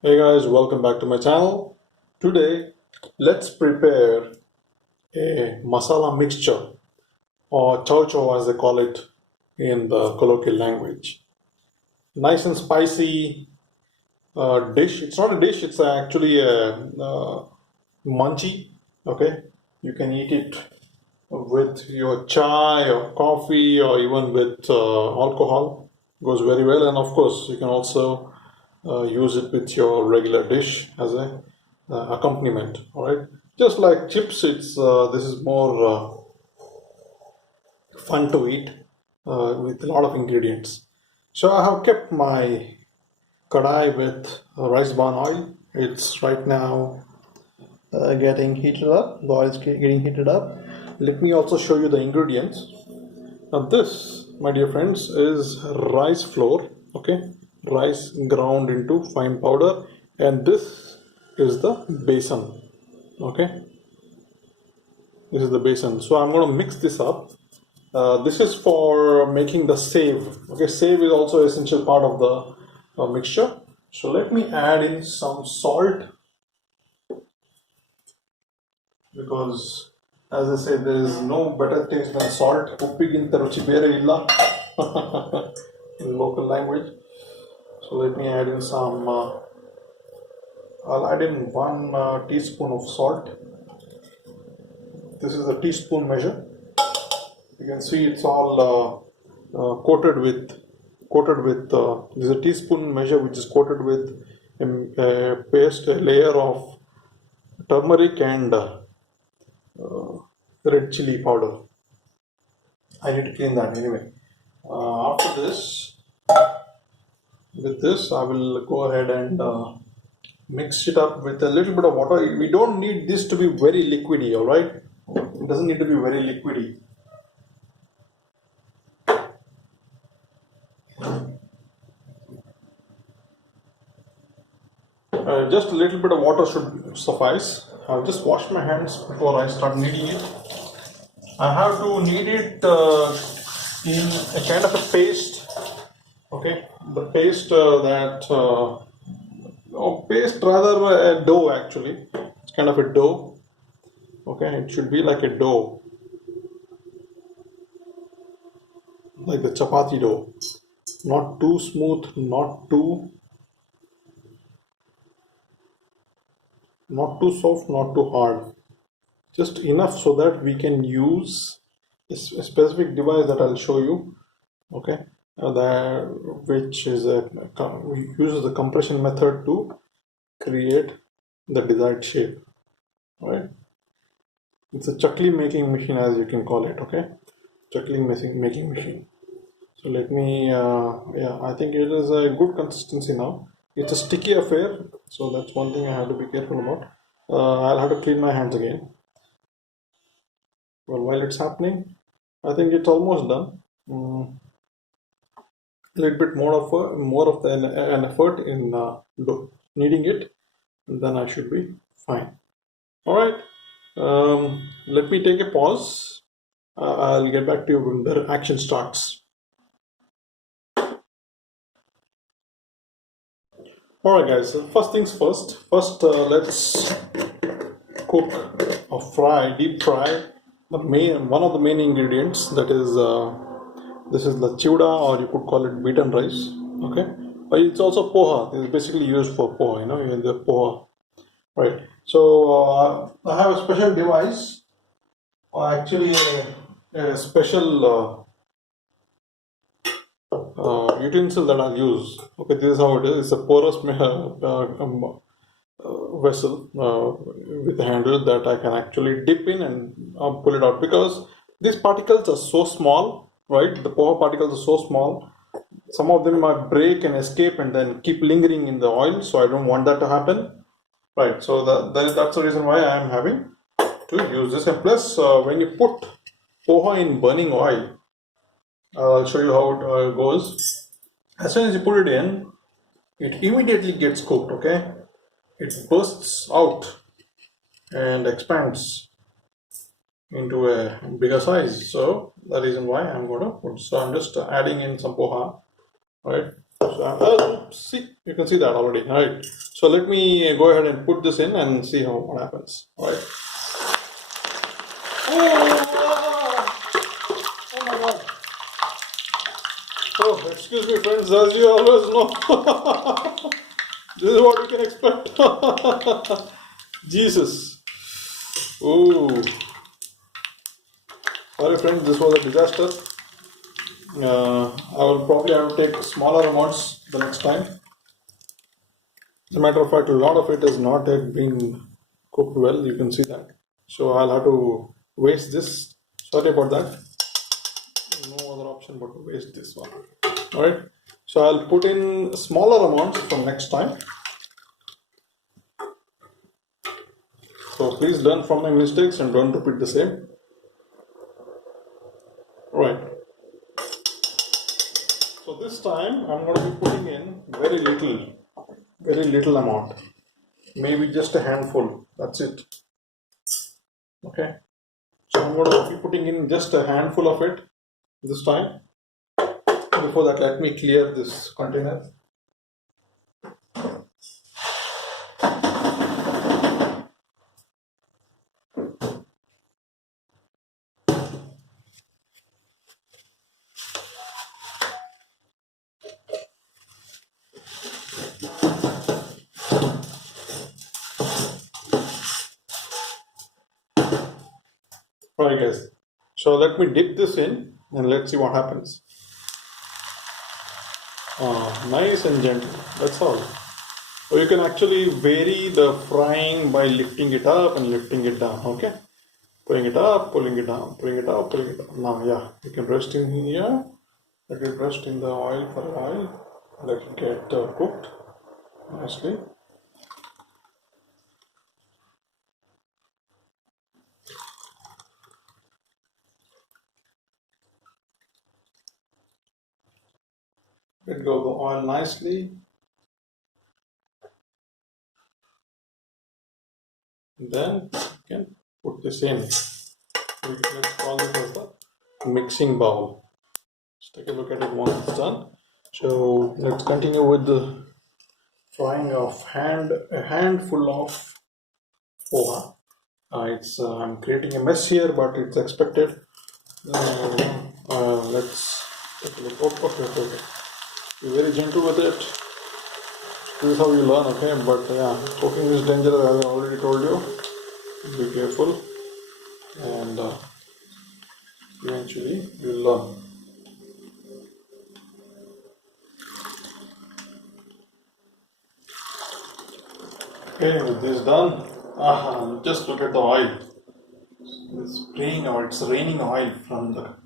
Hey guys, welcome back to my channel. Today, let's prepare a masala mixture or chow chow as they call it in the colloquial language. Nice and spicy dish. It's not a dish, it's actually a munchie. Okay, you can eat it with your chai or coffee or even with alcohol. Goes very well, and of course, you can also use it with your regular dish as a accompaniment. All right, just like chips, it's this is more fun to eat with a lot of ingredients. So I have kept my kadai with rice bran oil. It's right now getting heated up. The oil is getting heated up. Let me also show you the ingredients. Now this, my dear friends, is rice flour, okay? Rice ground into fine powder, and this is the besan, okay? This is the besan. So I'm going to mix this up. This is for making the save, okay? Save is also an essential part of the mixture. So let me add in some salt because, as I say, there is no better taste than salt. Uppiginta ruchi bere illa in local language. So let me add in some. I'll add in 1 teaspoon of salt. This is a teaspoon measure. You can see it's all coated with. This is a teaspoon measure which is coated with a paste, a layer of turmeric and red chili powder. I need to clean that anyway. After this, with this, I will go ahead and mix it up with a little bit of water. We don't need this to be very liquidy, all right? It doesn't need to be very liquidy. Just a little bit of water should suffice. I'll just wash my hands before I start kneading it. I have to knead it in a kind of a paste. Okay, the paste paste rather a dough actually. It's kind of a dough. Okay, it should be like a dough, like the chapati dough. Not too smooth, not too soft, not too hard. Just enough so that we can use a specific device that I'll show you. Okay, which is uses the compression method to create the desired shape. All right, it's a chakli making machine, as you can call it. Okay, chakli making machine. So let me, yeah, I think it is a good consistency now. It's a sticky affair, so that's one thing I have to be careful about. I'll have to clean my hands again. Well, while it's happening, I think it's almost done. A little bit an effort in kneading it, and then I should be fine. All right. Let me take a pause. I'll get back to you when the action starts. All right, guys. So first things first. First, let's cook or fry, deep fry one of the main ingredients. That is, this is the chiuda, or you could call it beaten rice. Okay, but it's also poha. It's basically used for poha. In the poha, right? So I have a special device, or actually a special utensil that I'll use. Okay, this is how it is. It's a porous vessel with a handle that I can actually dip in and pull it out, because these particles are so small, right? The power particles are so small. Some of them might break and escape and then keep lingering in the oil, so I don't want that to happen, right? So that's the reason why I am having to use this. And plus, when you put poha in burning oil, I'll show you how it goes. As soon as you put it in, it immediately gets cooked. Okay, it bursts out and expands into a bigger size. So the reason why I'm going to put. So I'm just adding in some poha, right? So see, you can see that already, right? So let me go ahead and put this in and see what happens. All right. Oh my God. Oh, excuse me, friends. As you always know, this is what you can expect. Jesus. Oh, sorry, friends. This was a disaster. I will probably have to take smaller amounts the next time. As a matter of fact, a lot of it has not yet been cooked well. You can see that. So I'll have to waste this. Sorry about that. No other option but to waste this one. Alright. So I'll put in smaller amounts from next time. So please learn from my mistakes and don't repeat the same. Right. So this time I'm going to be putting in very little amount. Maybe just a handful. That's it. Okay. So I'm going to be putting in just a handful of it this time. Before that, let me clear this container. Alright guys, so let me dip this in and let's see what happens. Nice and gentle, that's all. So you can actually vary the frying by lifting it up and lifting it down, okay? Pulling it up, pulling it down, pulling it up, pulling it down. Now yeah, you can rest in here, let it rest in the oil for a while, let it get cooked nicely. Let go of the oil nicely. Then you can put this in. Let's call it as the mixing bowl. Let's take a look at it once it's done. So let's continue with the frying of a handful of poha. I'm creating a mess here, but it's expected. Let's take a look. Okay. Be very gentle with it. This is how you learn, okay? But yeah, cooking is dangerous, as I already told you. Be careful, and eventually you'll learn. Okay, with this done, just look at the oil. It's raining oil from the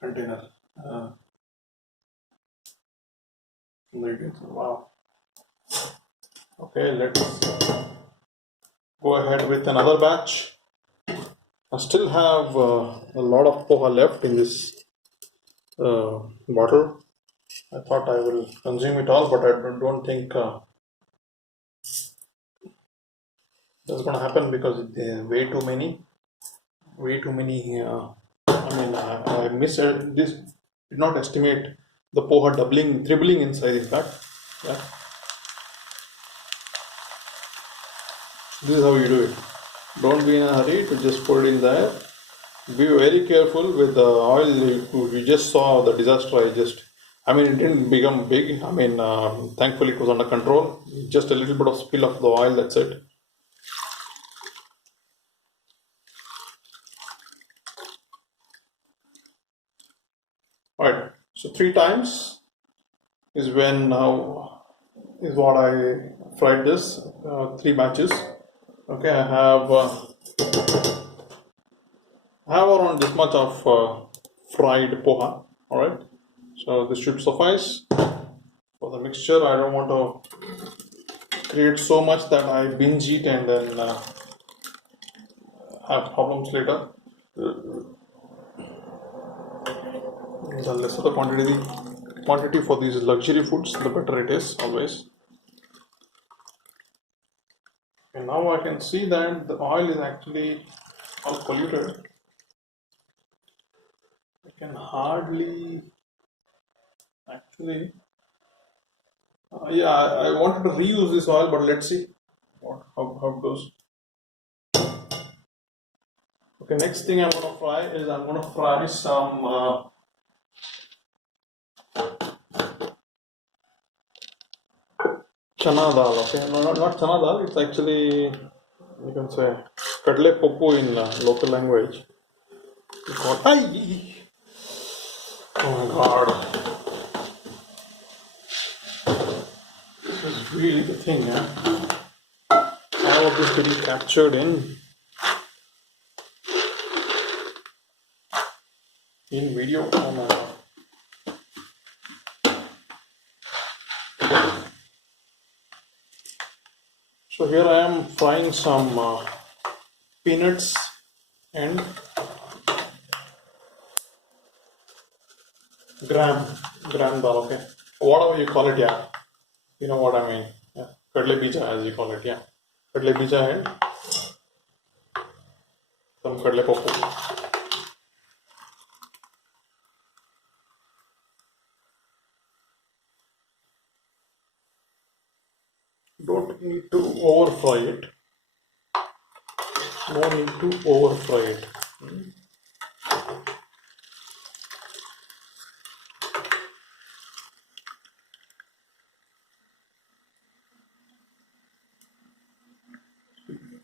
container. Uh, wow. Okay, let's go ahead with another batch. I still have a lot of poha left in this bottle. I thought I will consume it all, but I don't think that's going to happen because there are way too many. I missed this. Did not estimate the poha doubling, tripling in size. In fact, yeah. This is how you do it. Don't be in a hurry to just put it in there. Be very careful with the oil. You just saw the disaster. It didn't become big. Thankfully it was under control. Just a little bit of spill of the oil. That's it. All right. So 3 times is when now is what I fried this. 3 batches. Okay, I have around this much of fried poha. All right. So this should suffice for the mixture. I don't want to create so much that I binge eat and then have problems later. The lesser the quantity for these luxury foods, the better it is always. And now I can see that the oil is actually all polluted. I can hardly actually Yeah, I wanted to reuse this oil, but let's see how it goes. Okay, next thing I'm gonna fry is I'm gonna fry some chana dal. Okay, no, not chana dal. It's actually, you can say, kadle popo in local language. It's called. Ay! Oh my god, this is really the thing, yeah. All of this getting captured in video. Oh my god. So here I am frying some peanuts and gram gram dal. Okay, whatever you call it, yeah. You know what I mean. Yeah, kadle bija as you call it. Yeah, kadle bija and some kadle popo. Don't need to over fry it. No need to over fry it.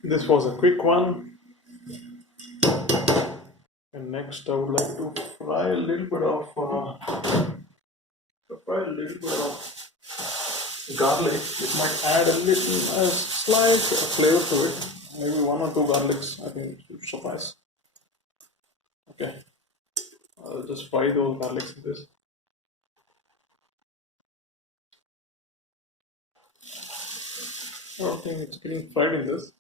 This was a quick one. And next, I would like to fry a little bit of garlic. It might add a slight flavor to it. Maybe one or two garlics. I think it should suffice. Okay, I'll just fry those garlics in this. I don't think it's getting fried in this.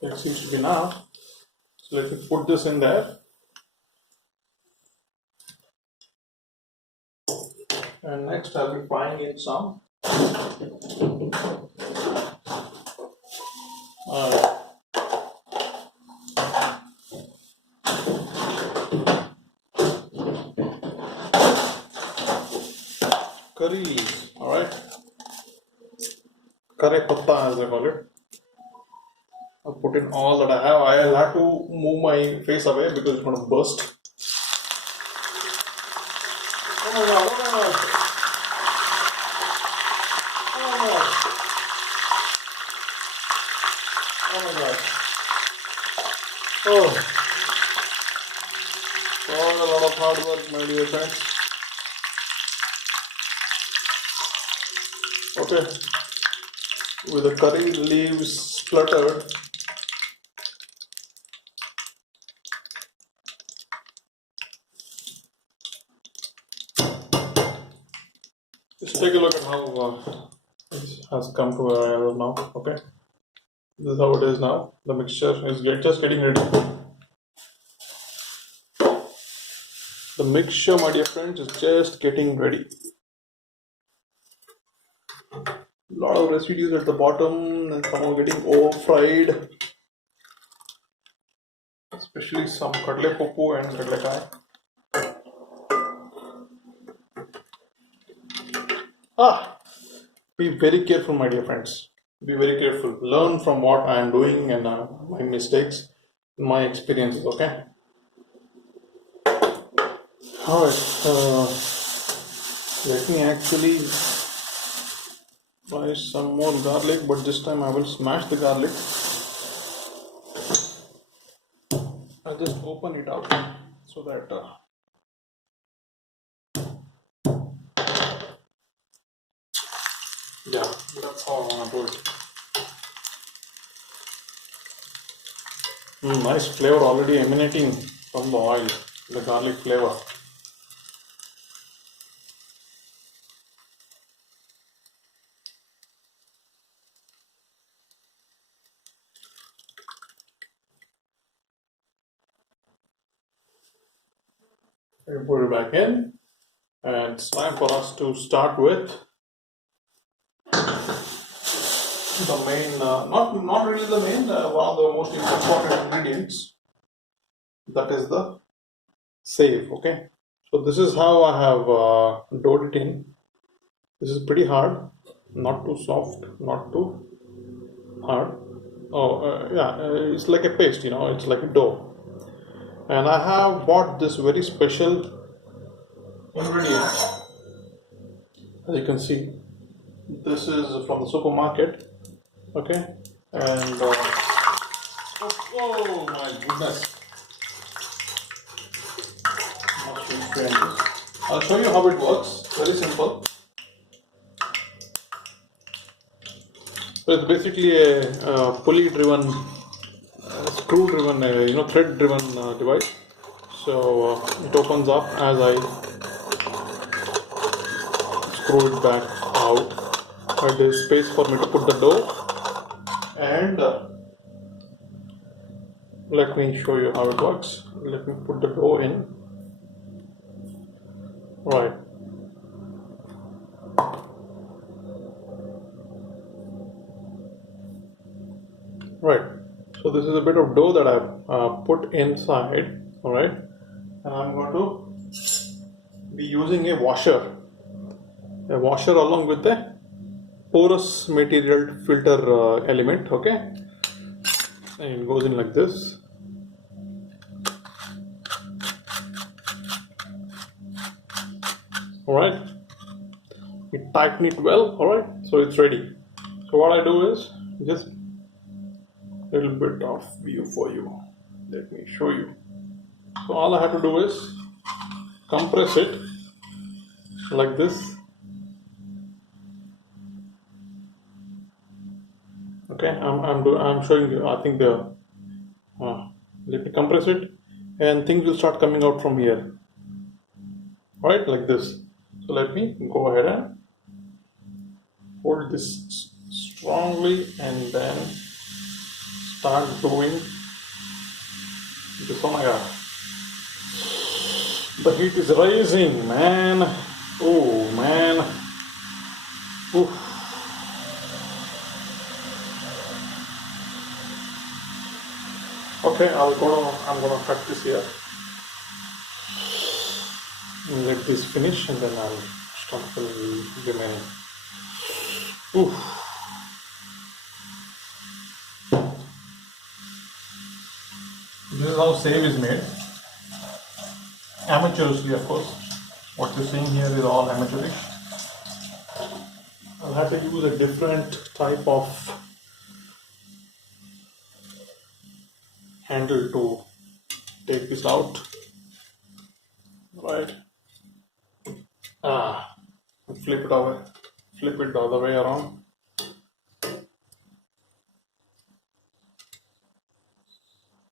That seems to be enough. So let me put this in there. And next I'll be frying in some uh, curry leaves. Alright. Curry patta as I call it. I'll put in all that I have. I'll have to move my face away because it's going to burst. Oh my god, oh my god. Oh my god. Oh, a lot of hard work, my dear friends. Okay, with the curry leaves splattered, just take a look at how this has come to where I am now. Okay, this is how it is now. The mixture is just getting ready. The mixture, my dear friends, is just getting ready. Lot of residues at the bottom and some are getting over fried, especially some kadle popo and kadle kai. Be very careful, my dear friends. Be very careful. Learn from what I am doing and my mistakes, my experiences. Okay. All right. Let me actually fry some more garlic, but this time I will smash the garlic. I'll just open it up so that yeah, that's how I want to do it. Nice flavor already emanating from the oil, the garlic flavor. I put it back in And it's time for us to start with the main, not really the main, one of the most important ingredients, that is the save. Okay, so this is how I have doughed it in. This is pretty hard, not too soft, not too hard. Oh, yeah, it's like a paste, it's like a dough. And I have bought this very special ingredient. As you can see, this is from the supermarket. Okay, and oh my goodness, must be strange. I'll show you how it works. Very simple. So it's basically a pulley-driven, screw-driven, thread-driven device. So it opens up as I screw it back out. There's space for me to put the dough, and let me show you how it works. Let me put the dough in. Right. Right. So this is a bit of dough that I've put inside. All right. And I'm going to be using a washer along with the porous material filter element. Okay. And it goes in like this. All right. We tighten it well. All right. So it's ready. So what I do is just a little bit of view for you. Let me show you. So all I have to do is compress it like this. Okay, I'm showing you. I think the let me compress it, and things will start coming out from here. Right, like this. So let me go ahead and hold this strongly, and then start doing this. Oh my god, the heat is rising, man. Oh man. Oof. Okay, I'm gonna cut this here. Let this finish, and then I'll start the remaining. Oof. This is how save is made. Amateurishly, of course. What you're seeing here is all amateurish. I'll have to use a different type of handle to take this out. Right. Flip it over. Flip it the other way around.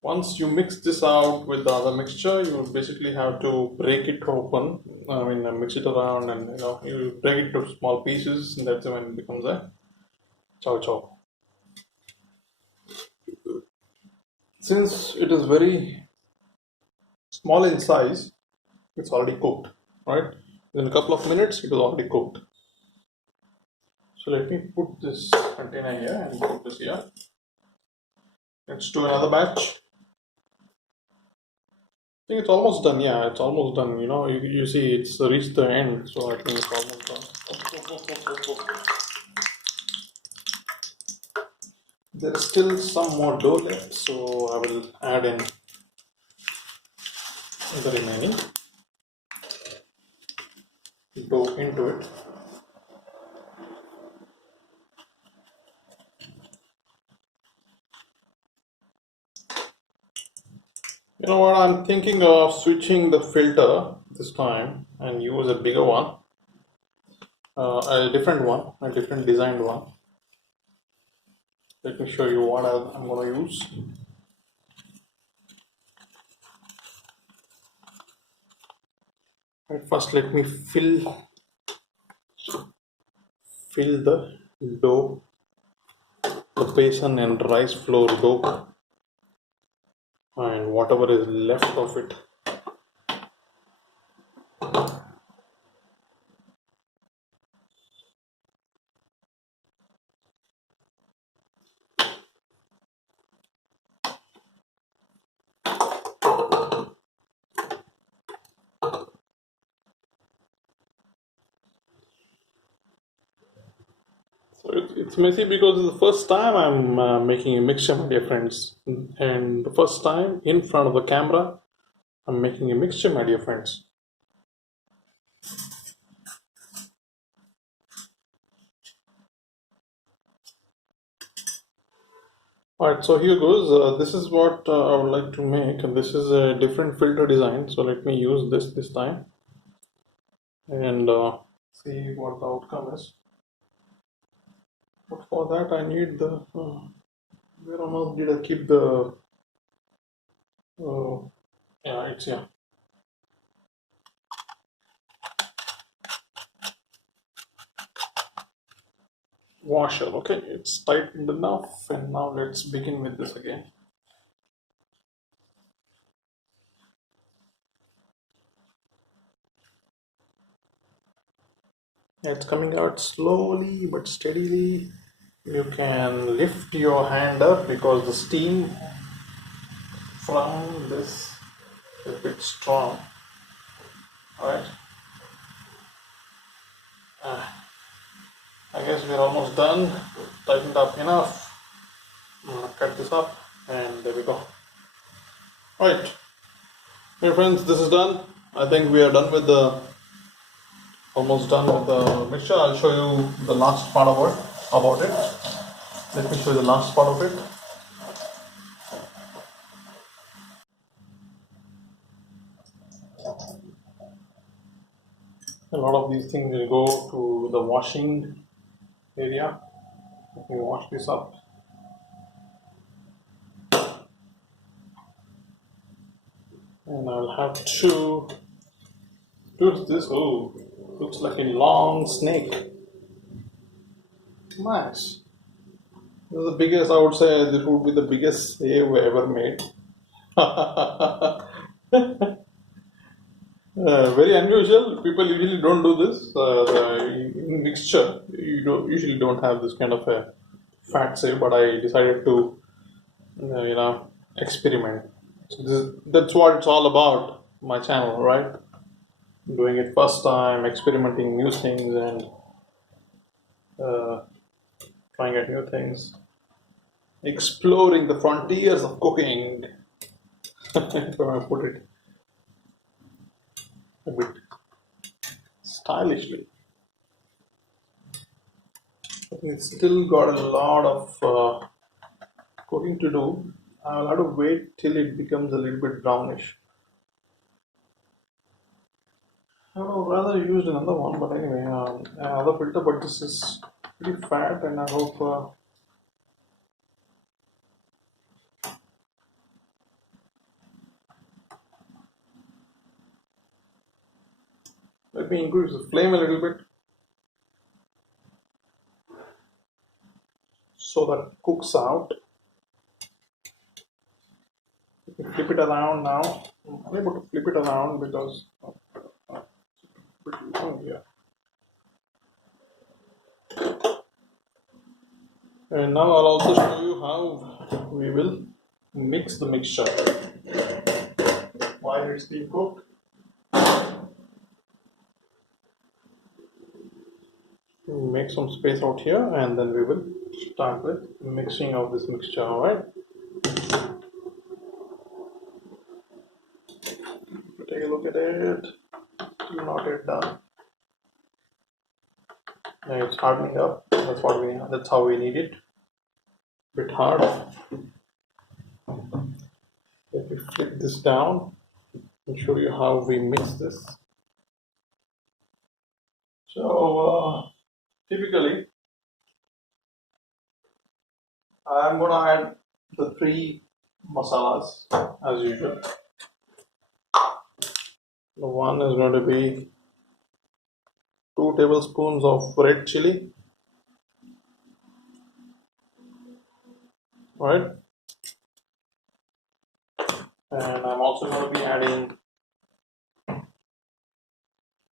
Once you mix this out with the other mixture, you basically have to break it open. Mix it around, and you break it to small pieces, and that's when it becomes a chow chow. Since it is very small in size, it's already cooked, right? In a couple of minutes, it is already cooked. So let me put this container here and put this here. Let's do another batch. I think it's almost done. Yeah, it's almost done. You see, it's reached the end, so I think it's almost done. There is still some more dough left, so I will add in the remaining dough into it. You know what? I'm thinking of switching the filter this time and use a bigger one, a different one, a different designed one. Let me show you what I'm going to use. Right, first, let me fill the dough, the besan and rice flour dough, and whatever is left of it. It's messy because it's the first time I'm making a mixture, my dear friends, and the first time in front of the camera, I'm making a mixture, my dear friends. Alright, so here goes. This is what I would like to make, and this is a different filter design. So let me use this time and see what the outcome is. But for that, I need the. Where on earth did I keep the? Uh, yeah, it's yeah. Washer. Okay, it's tightened enough, and now let's begin with this again. It's coming out slowly but steadily. You can lift your hand up because the steam from this is a bit strong. Alright, I guess we're almost done. Tightened up enough. I'm gonna cut this up, and there we go. Right, my friends, this is done. I think we are done with the almost done with the mixture. I'll show you the last part of it about it. Let me show you the last part of it. A lot of these things will go to the washing area. Let me wash this up. And I'll have to do this. Oh, looks like a long snake. Nice. This is the biggest, I would say, this would be the biggest save ever made. Very unusual. People usually don't do this. In mixture, you don't usually don't have this kind of a fat save, but I decided to, experiment. So that's what it's all about. My channel, right? Doing it first time, experimenting new things, and uh, trying out new things, exploring the frontiers of cooking. If I put it a bit stylishly. It's still got a lot of cooking to do. I'll have to wait till it becomes a little bit brownish. I would have rather used another one, but anyway, another filter. But this is pretty fat, and I hope. Let me increase the flame a little bit so that it cooks out. Flip it around now. I'm able to flip it around because pretty long here. And now I'll also show you how we will mix the mixture while it's being cooked. Make some space out here, and then we will start with mixing of this mixture. All right. Take a look at it. Still not yet done. Yeah, it's hardening up. That's what we. That's how we need it. Bit hard. Let me flip this down and show you how we mix this. So typically, I'm gonna add the three masalas as usual. The one is going to be 2 tablespoons of red chili. Right, and I'm also going to be adding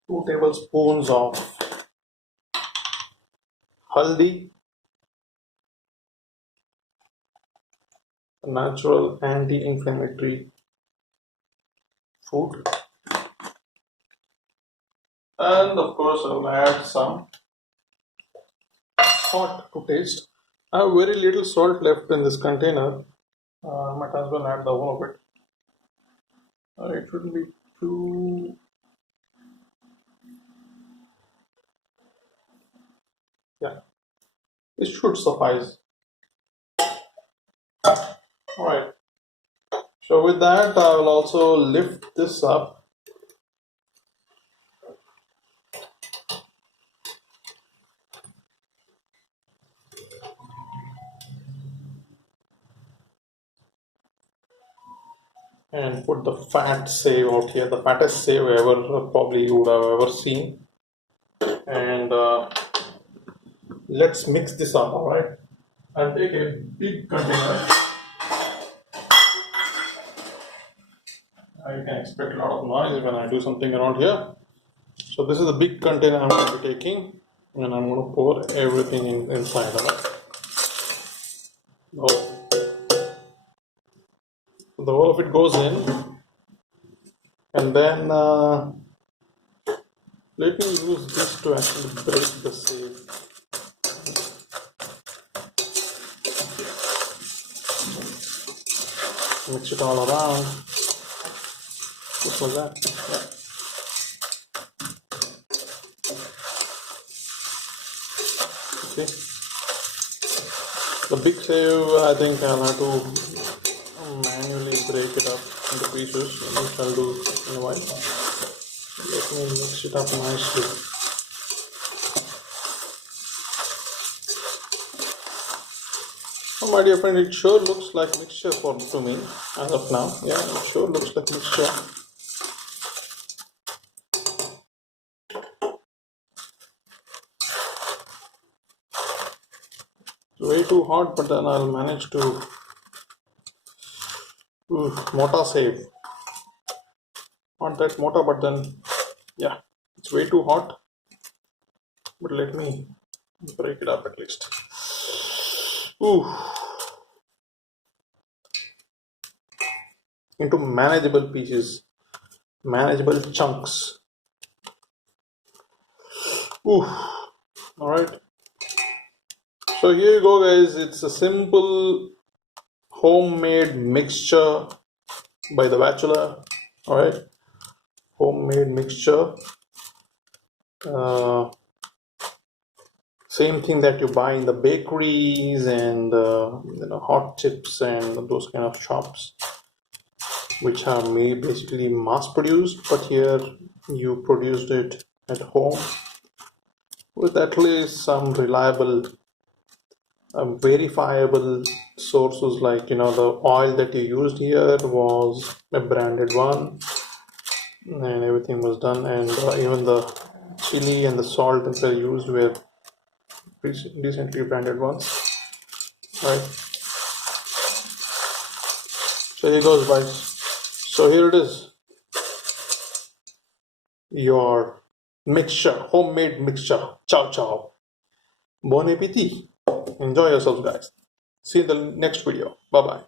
2 tablespoons of haldi, a natural anti-inflammatory food, and of course I will add some hot to taste. I have very little salt left in this container. Might as well add the whole of it. It shouldn't be too. Yeah, it should suffice. Alright, so with that, I will also lift this up. And put the fat save out here, the fattest save ever probably you would have ever seen. And let's mix this up, alright? I'll take a big container. You can expect a lot of noise when I do something around here. So this is the big container I'm going to be taking, and I'm going to pour everything inside, alright? The whole of it goes in, and then let me use this to actually break the save. Mix it all around, just like that. Yeah. Okay. The big save, I think I'll have to manually break it up into pieces, which I'll do in a while. Let me mix it up nicely. Oh, my dear friend, it sure looks like mixture to me as of now. Yeah, it sure looks like mixture. It's way too hot, but then I'll manage to mota save. Not that mota, but then yeah, it's way too hot. But let me break it up at least. Ooh. Into manageable pieces, manageable chunks. Ooh. All right. So here you go, guys. It's a simple homemade mixture by the Bachelor. All right, homemade mixture. Same thing that you buy in the bakeries and hot chips and those kind of shops, which are made basically mass produced. But here you produced it at home with at least some reliable verifiable sources, like the oil that you used here was a branded one and everything was done, and even the chili and the salt that were used were decently branded ones, right? So here goes, guys. So here it is, your mixture, homemade mixture. Chow chow, bon appetit, enjoy yourselves, guys. See you in the next video. Bye bye.